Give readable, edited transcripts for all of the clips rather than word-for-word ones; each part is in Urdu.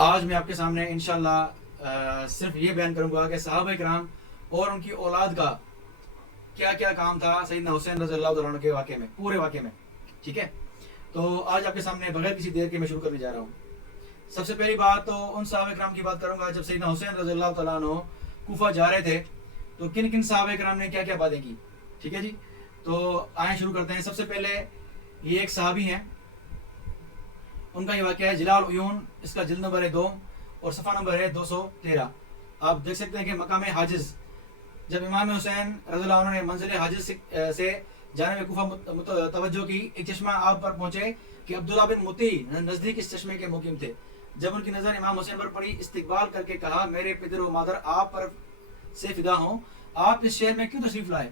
آج میں آپ کے سامنے انشاءاللہ صرف یہ بیان کروں گا کہ صحابہ کرام اور ان کی اولاد کا کیا کیا کام تھا سیدنا حسین رضی اللہ تعالیٰ عنہ کے واقعے میں، پورے واقعے میں. ٹھیک ہے، تو آج آپ کے سامنے بغیر کسی دیر کے میں شروع کرنے جا رہا ہوں. سب سے پہلی بات تو ان صحابہ کرام کی بات کروں گا جب سیدنا حسین رضی اللہ تعالیٰ عنہ کوفہ جا رہے تھے تو کن کن صحابہ کرام نے کیا کیا باتیں کی. ٹھیک ہے جی، تو آئیں شروع کرتے ہیں. سب سے پہلے یہ ایک صحابی ہیں، ان کا یہ واقعہ ہے جلال عیون، اس کا جلد نمبر ہے 2 اور صفحہ نمبر ہے 213. آپ دیکھ سکتے ہیں کہ مقام حاجز، جب امام حسین رضی اللہ عنہ نے منزل حاجز سے جانب کوفہ توجہ کی، ایک چشمہ آب پر پہنچے کہ عبداللہ بن مطی نزدیک اس چشمے کے مقیم تھے. جب ان کی نظر امام حسین پر پڑی، استقبال کر کے کہا، میرے پدر و مادر آپ پر سے فدا ہوں، آپ اس شہر میں کیوں تشریف لائے؟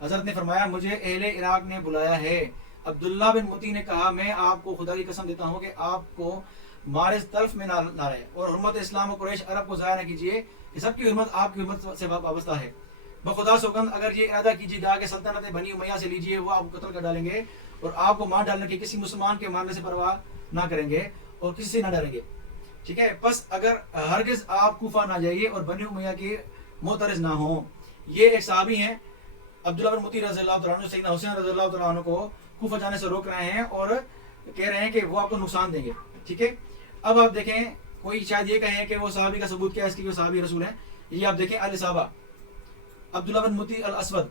حضرت نے فرمایا، مجھے اہل عراق نے بلایا ہے. عبداللہ بن مطی نے کہا، میں آپ کو خدا کی قسم دیتا ہوں کہ آپ کو مارز طرف میں نہ رہے اور حرمت اسلام و قریش عرب کو ضائع نہ کیجیے کہ سب کی حرمت آپ کی حرمت سے وابستہ ہے. بخدا سوگند اگر یہ ارادہ کیجیے گا کہ سلطنت بنی امیہ سے لیجیے، وہ آپ کو قتل کر ڈالیں گے اور آپ کو مار ڈالنے کے کسی مسلمان کے مارنے سے پرواہ نہ کریں گے اور کسی سے نہ ڈریں گے. ٹھیک ہے، بس اگر ہرگز آپ کوفہ نہ جائیے اور بنی امیہ کے معترض نہ ہوں. یہ ایک صحابی ہیں عبداللہ بن مطی رضی اللہ تعالیٰ عنہ، سیدنا حسین رضی اللہ تعالیٰ عنہ کو کوفہ جانے سے روک رہے ہیں اور کہہ رہے ہیں کہ وہ آپ کو نقصان دیں گے. ٹھیک ہے، اب آپ دیکھیں، کوئی شاید یہ کہیں کہ وہ صحابی کا ثبوت کیا ہے اس کی، وہ صحابی رسول ہیں. یہ آپ دیکھیں الاصابہ، عبداللہ بن مطی الاسود،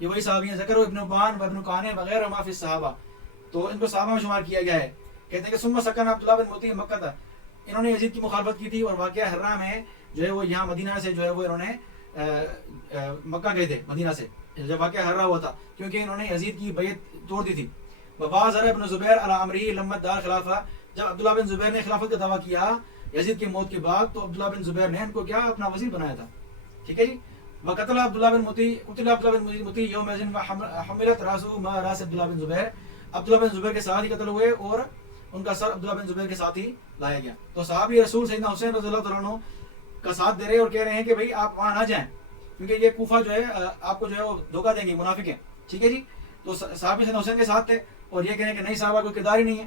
یہ وہی صحابی ہیں. ذکر ابن بان و ابن قانے وغیرہ ما فی الصحابہ، تو ان کو صحابہ میں شمار کیا گیا ہے. کہتے ہیں کہ ثم سکن عبداللہ بن مطی مکہ تھا، انہوں نے یزید کی مخالفت کی تھی اور واقعہ حرہ میں جو ہے وہ یہاں مدینہ سے جو ہے وہ انہوں نے مکہ گئے تھے مدینہ سے جب واقعہ حرہ ہوا تھا، کیونکہ انہوں نے یزید کی بیعت توڑ دی تھی. وبازر ابن زبیر علی امری لمت دار خلافہ، جب عبداللہ بن زبیر نے خلافت کا دعویٰ کیا یزید کی موت کے بعد تو عبداللہ بن زبیر نے ان کو کیا اپنا وزیر بنایا تھا. ٹھیک ہے جی. وقتل عبداللہ بن مطی، قتل عبداللہ بن مطی یوم اذن وحملت راسہ ما راس عبداللہ بن زبیر، عبداللہ بن زبیر کے ساتھ ہی قتل ہوئے اور ان کا سر عبداللہ بن زبیر کے ساتھ ہی لایا گیا. تو صحابی رسول سیدنا حسین رضی اللہ تعالیٰ عنہ کا ساتھ دے رہے اور کہہ رہے ہیں کہ بھائی آپ وہاں نہ جائیں کیونکہ یہ کوفہ جو ہے آپ کو جو ہے وہ دھوکہ دیں گے، منافق ہیں. ٹھیک ہے جی. تو صحابی سیدنا حسین کے ساتھ تھے اور یہ کہہ رہے ہیں کہ نہیں، صحابہ کوئی کردار ہی نہیں ہے.